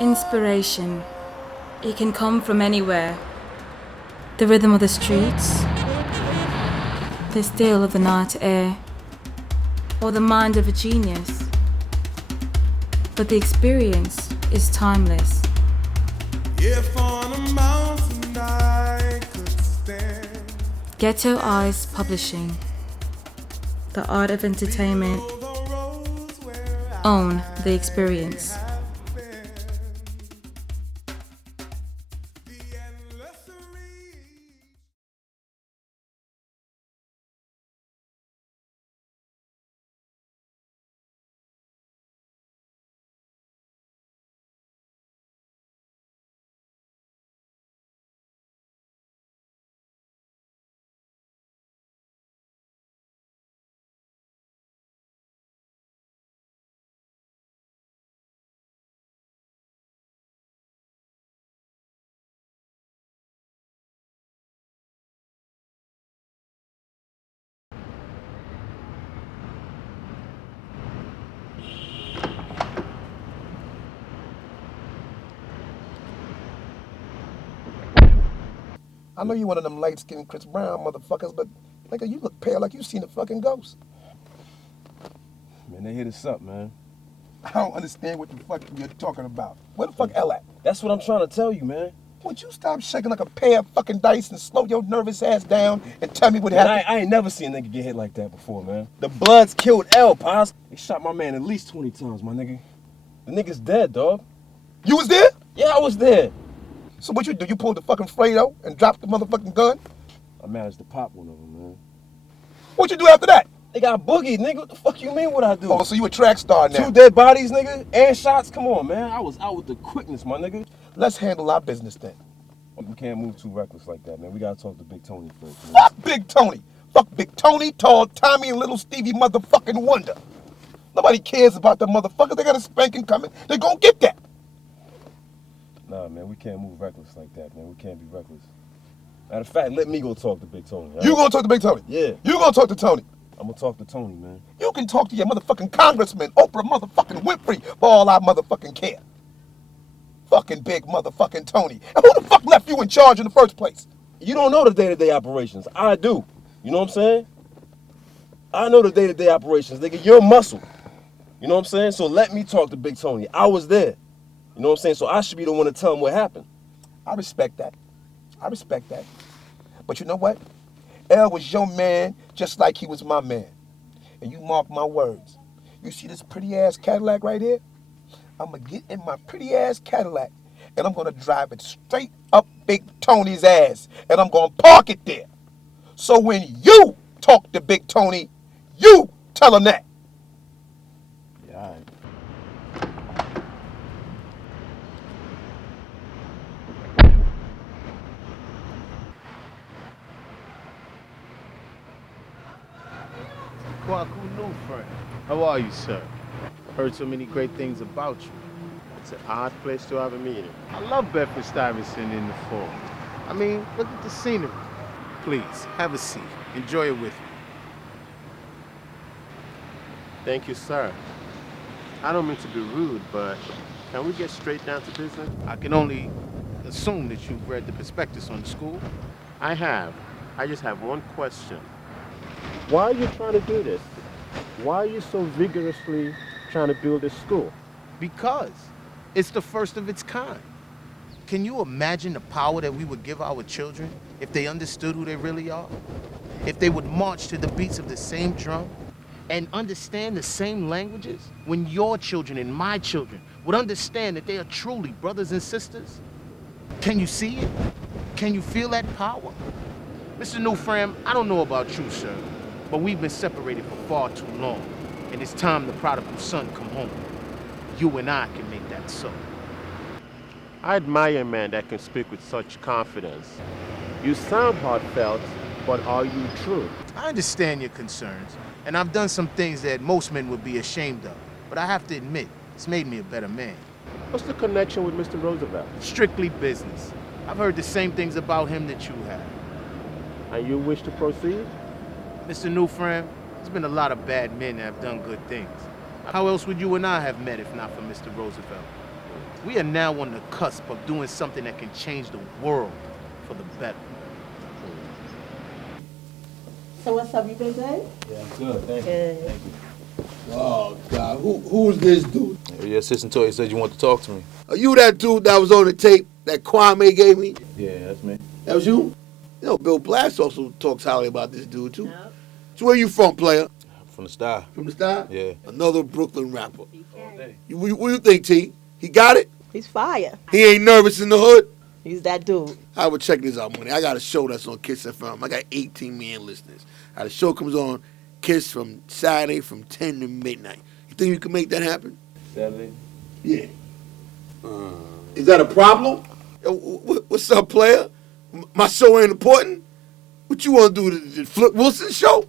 Inspiration. It can come from anywhere. The rhythm of the streets, the still of the night air, or the mind of a genius. But the experience is timeless. If on a mountain I could stand. Ghetto Eyes Publishing. The art of entertainment. Own the experience. I know you one of them light-skinned Chris Brown motherfuckers, but nigga, you look pale like you seen a fucking ghost. Man, they hit us up, man. I don't understand what the fuck you're talking about. Where the fuck L at? That's what I'm trying to tell you, man. Would you stop shaking like a pair of fucking dice and slow your nervous ass down and tell me what happened? I ain't never seen a nigga get hit like that before, man. The Bloods killed L, Paz. They shot my man at least 20 times, my nigga. The nigga's dead, dog. You was there? Yeah, I was there. So what you do? You pulled the fucking Fredo and dropped the motherfucking gun? I managed to pop one of them, man. What you do after that? They got boogied, nigga. What the fuck you mean what I do? Oh, so you a track star now? 2 dead bodies, nigga, and shots? Come on, man. I was out with the quickness, my nigga. Let's handle our business then. We can't move too reckless like that, man. We gotta talk to Big Tony first, man. Fuck Big Tony. Fuck Big Tony, Tall Tommy, and Little Stevie motherfucking Wonder. Nobody cares about the motherfuckers. They got a spanking coming. They gonna get that. Nah, man, we can't move reckless like that, man. We can't be reckless. Matter of fact, let me go talk to Big Tony. Right? You gonna talk to Big Tony? Yeah. You gonna talk to Tony? I'm gonna talk to Tony, man. You can talk to your motherfucking congressman, Oprah motherfucking Winfrey, for all I motherfucking care. Fucking big motherfucking Tony. And who the fuck left you in charge in the first place? You don't know the day-to-day operations. I do. You know what I'm saying? I know the day-to-day operations, nigga. You're muscle. You know what I'm saying? So let me talk to Big Tony. I was there. You know what I'm saying? So I should be the one to tell him what happened. I respect that. I respect that. But you know what? L was your man just like he was my man. And you mark my words. You see this pretty ass Cadillac right here? I'm gonna get in my pretty ass Cadillac and I'm gonna drive it straight up Big Tony's ass and I'm gonna park it there. So when you talk to Big Tony, you tell him that. Yeah, all right. Kwaku new friend. How are you, sir? Heard so many great things about you. It's an odd place to have a meeting. I love Bedford-Stuyvesant in the fall. I mean, look at the scenery. Please, have a seat. Enjoy it with me. Thank you, sir. I don't mean to be rude, but can we get straight down to business? I can only assume that you've read the prospectus on the school. I have. I just have one question. Why are you trying to do this? Why are you so vigorously trying to build this school? Because it's the first of its kind. Can you imagine the power that we would give our children if they understood who they really are? If they would march to the beats of the same drum and understand the same languages? When your children and my children would understand that they are truly brothers and sisters? Can you see it? Can you feel that power? Mr. Newfram, I don't know about you, sir, but we've been separated for far too long, and it's time the prodigal son come home. You and I can make that so. I admire a man that can speak with such confidence. You sound heartfelt, but are you true? I understand your concerns, and I've done some things that most men would be ashamed of, but I have to admit, it's made me a better man. What's the connection with Mr. Roosevelt? Strictly business. I've heard the same things about him that you have. And you wish to proceed? Mr. Newfram, there's been a lot of bad men that have done good things. How else would you and I have met if not for Mr. Roosevelt? We are now on the cusp of doing something that can change the world for the better. So what's up? You been good? Yeah, I'm good. Thank you. Good. Thank you. Oh, God. Who's this dude? Your assistant told you said you want to talk to me. Are you that dude that was on the tape that Kwame gave me? Yeah, that's me. That was you? You know, Bill Blass also talks highly about this dude, too. No. So where you from, player? From the STUY. From the STUY? Yeah. Another Brooklyn rapper. All day. What do you think, T? He got it? He's fire. He ain't nervous in the hood? He's that dude. I would check this out, money. I got a show that's on Kiss FM. I got 18 million listeners. The show comes on Kiss from Saturday from 10 to midnight. You think you can make that happen? Saturday? Yeah. Is that a problem? Yo, what's up, player? My show ain't important? What you want to do, the Flip Wilson show?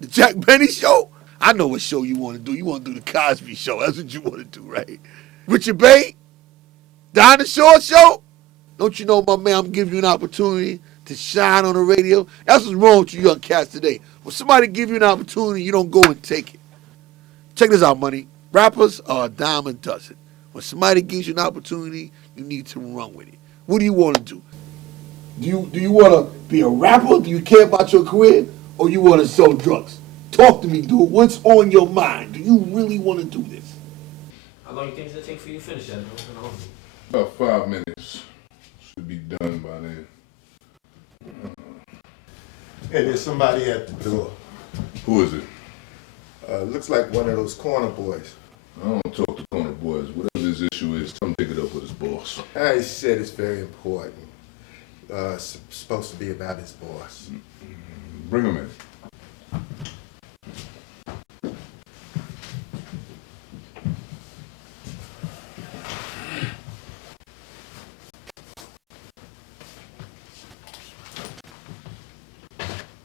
The Jack Benny show? I know what show you want to do. You want to do the Cosby show. That's what you want to do, right? Richard Bay? Dinah Shore show? Don't you know, my man, I'm giving you an opportunity to shine on the radio. That's what's wrong with you young cats today. When somebody give you an opportunity, you don't go and take it. Check this out, money. Rappers are a dime a dozen. When somebody gives you an opportunity, you need to run with it. What do you want to do? Do you want to be a rapper? Do you care about your career? Or you want to sell drugs? Talk to me, dude. What's on your mind? Do you really want to do this? How long you think it'll take for you to finish that? About 5 minutes. Should be done by then. Hey, there's somebody at the door. Who is it? Looks like one of those corner boys. I don't talk to corner boys. Whatever his issue is, come pick it up with his boss. He said it's very important. It's supposed to be about his boss. Bring him in.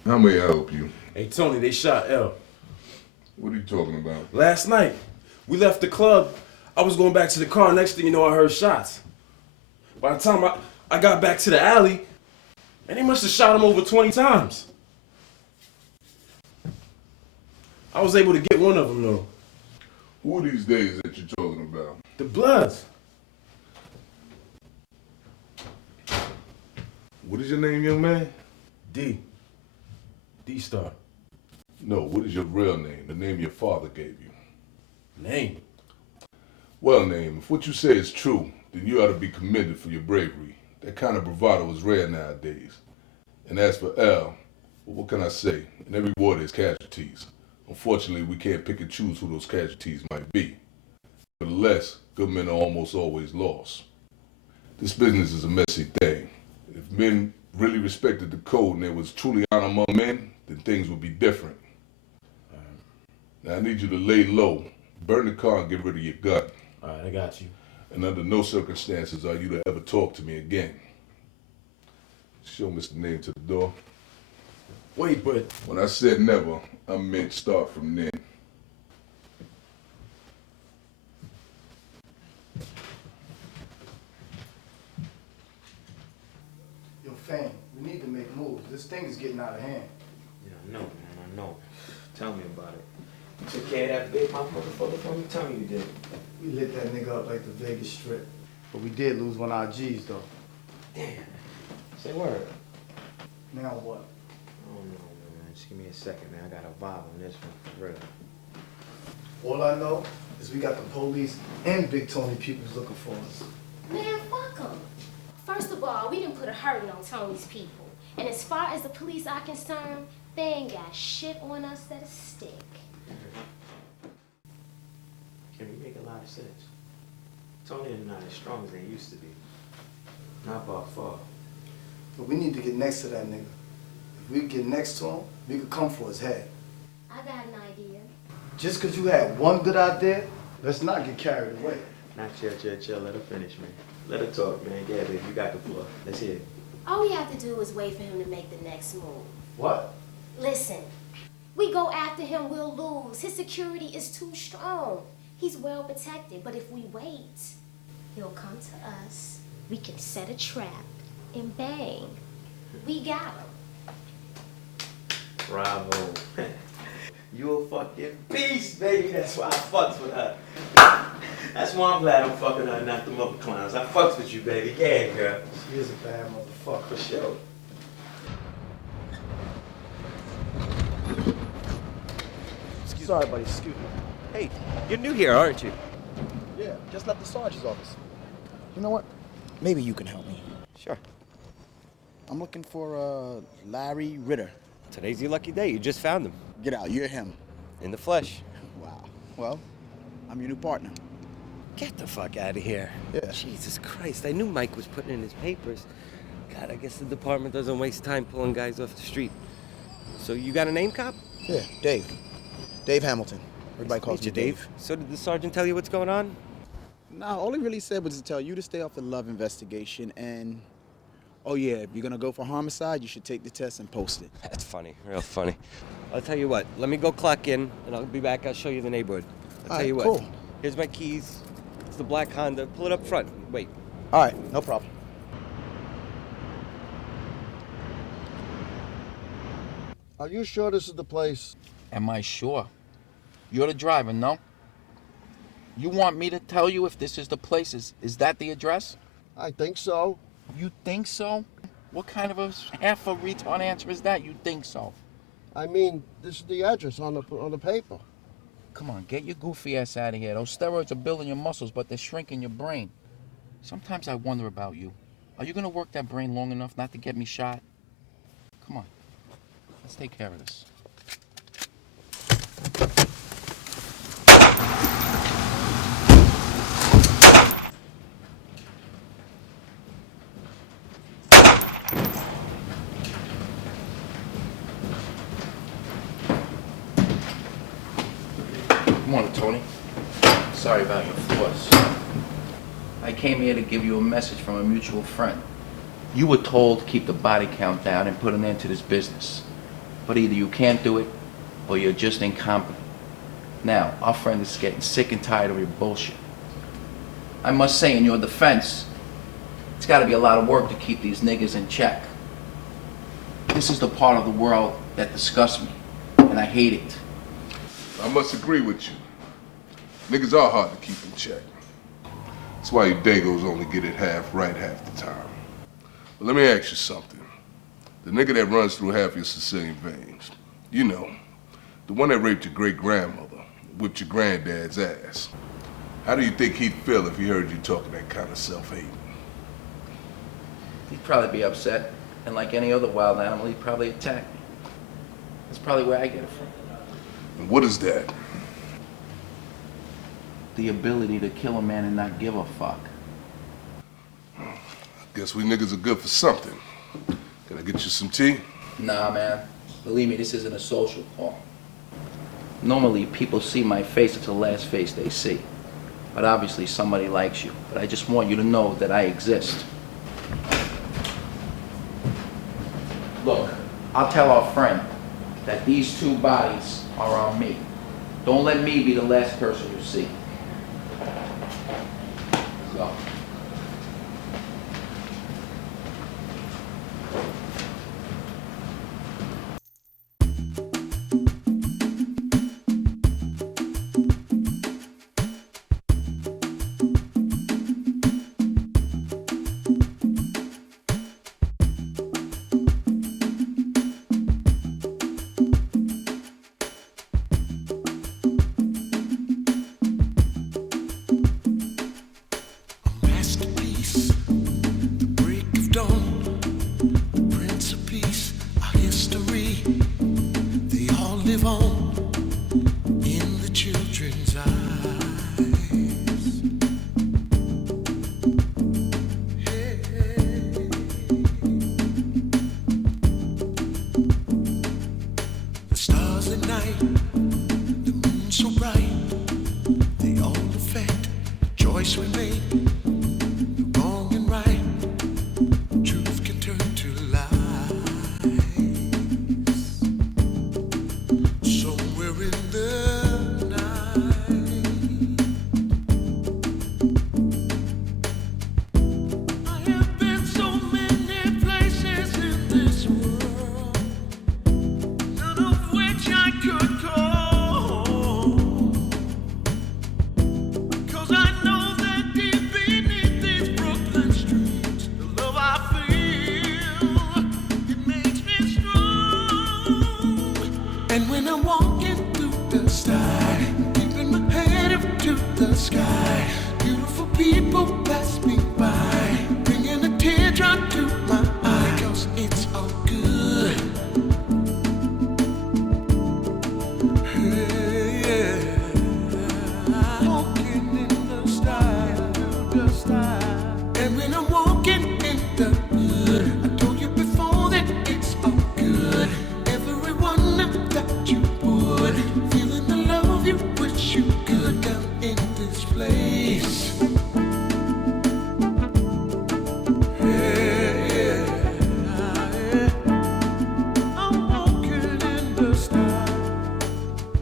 How may I help you? Hey, Tony, they shot L. What are you talking about? Last night, we left the club. I was going back to the car. Next thing you know, I heard shots. By the time I got back to the alley, and they must have shot him over 20 times. I was able to get one of them, though. Who are these days that you're talking about? The Bloods. What is your name, young man? D. D-Star. No, what is your real name? The name your father gave you. Name? Well, name, if what you say is true, then you ought to be commended for your bravery. That kind of bravado is rare nowadays. And as for L, well, what can I say? In every war there's casualties. Unfortunately, we can't pick and choose who those casualties might be. Nevertheless, good men are almost always lost. This business is a messy thing. If men really respected the code and there was truly honor among men, then things would be different. Now I need you to lay low, burn the car and get rid of your gun. Alright, I got you. And under no circumstances are you to ever talk to me again. Show Mr. Name to the door. Wait, but... When I said never, I meant start from then. Yo, fam, we need to make moves. This thing is getting out of hand. Yeah, I know, man, I know. Tell me about it. You took care of that big motherfucker for me? Tell me you did. We lit that nigga up like the Vegas Strip. But we did lose one of our G's, though. Damn. Say word. Now what? I don't know, man. Just give me a second, man. I got a vibe on this one, for real. All I know is we got the police and Big Tony Peoples looking for us. Man, fuck them. First of all, we didn't put a hurting on Tony's people. And as far as the police are concerned, they ain't got shit on us that'll stick. Can we make a lot of sense? Tony is not as strong as they used to be. Not by far. But we need to get next to that nigga. If we get next to him, we could come for his head. I got an idea. Just because you had one good idea, let's not get carried away. Not chill. Let her finish, man. Let her talk, man. Yeah, baby, you got the floor. Let's hear it. All we have to do is wait for him to make the next move. What? Listen, we go after him, we'll lose. His security is too strong. He's well protected, but if we wait, he'll come to us. We can set a trap and bang. We got him. Bravo. You a fucking beast, baby. That's why I fucks with her. That's why I'm glad I'm fucking her and not them other clowns. I fucks with you, baby. Yeah, girl. She is a bad motherfucker. For sure. Sorry, buddy. Excuse me. Hey, you're new here, aren't you? Yeah, just left the sergeant's office. You know what? Maybe you can help me. Sure. I'm looking for Larry Ritter. Today's your lucky day. You just found him. Get out. You're him. In the flesh. Wow. Well, I'm your new partner. Get the fuck out of here. Yeah. Jesus Christ. I knew Mike was putting in his papers. God, I guess the department doesn't waste time pulling guys off the street. So you got a name, cop? Yeah, Dave. Dave Hamilton. Everybody calls me Dave. So did the sergeant tell you what's going on? No, all he really said was to tell you to stay off the love investigation and, oh yeah, if you're gonna go for homicide, you should take the test and post it. That's funny, real funny. I'll tell you what, let me go clock in and I'll be back. I'll show you the neighborhood. I'll tell you what. Cool. Here's my keys. It's the black Honda. Pull it up front. Wait. All right, no problem. Are you sure this is the place? Am I sure? You're the driver, no? You want me to tell you if this is the place? Is that the address? I think so. You think so? What kind of a half a retard answer is that? You think so? I mean, this is the address on the paper. Come on, get your goofy ass out of here. Those steroids are building your muscles, but they're shrinking your brain. Sometimes I wonder about you. Are you gonna work that brain long enough not to get me shot? Come on, let's take care of this. Good morning, Tony. Sorry about your flaws. I came here to give you a message from a mutual friend. You were told to keep the body count down and put an end to this business. But either you can't do it, or you're just incompetent. Now, our friend is getting sick and tired of your bullshit. I must say, in your defense, it's gotta be a lot of work to keep these niggas in check. This is the part of the world that disgusts me, and I hate it. I must agree with you. Niggas are hard to keep in check. That's why you dagos only get it half right half the time. But let me ask you something. The nigga that runs through half your Sicilian veins, you know, the one that raped your great-grandmother, whipped your granddad's ass. How do you think he'd feel if he heard you talking that kind of self-hate? He'd probably be upset, and like any other wild animal, he'd probably attack me. That's probably where I get it from. And what is that? The ability to kill a man and not give a fuck. Guess we niggas are good for something. Can I get you some tea? Nah, man. Believe me, this isn't a social call. Normally, people see my face, it's the last face they see. But obviously, somebody likes you. But I just want you to know that I exist. Look, I'll tell our friend that these two bodies are on me. Don't let me be the last person you see. Go. I know the sky. Beautiful people pass me by, bringing a teardrop to my eye, 'cause it's all good. Yeah. Walking in the style. And when I'm walking in the hood, I told you before that it's all good. Everyone that you would, feeling the love you wish you could down in this place. Yeah. I'm walking in the style.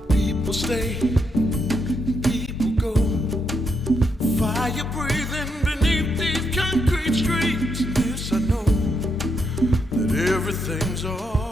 People stay, people go. Fire breathing beneath these concrete streets. Yes, I know that everything's all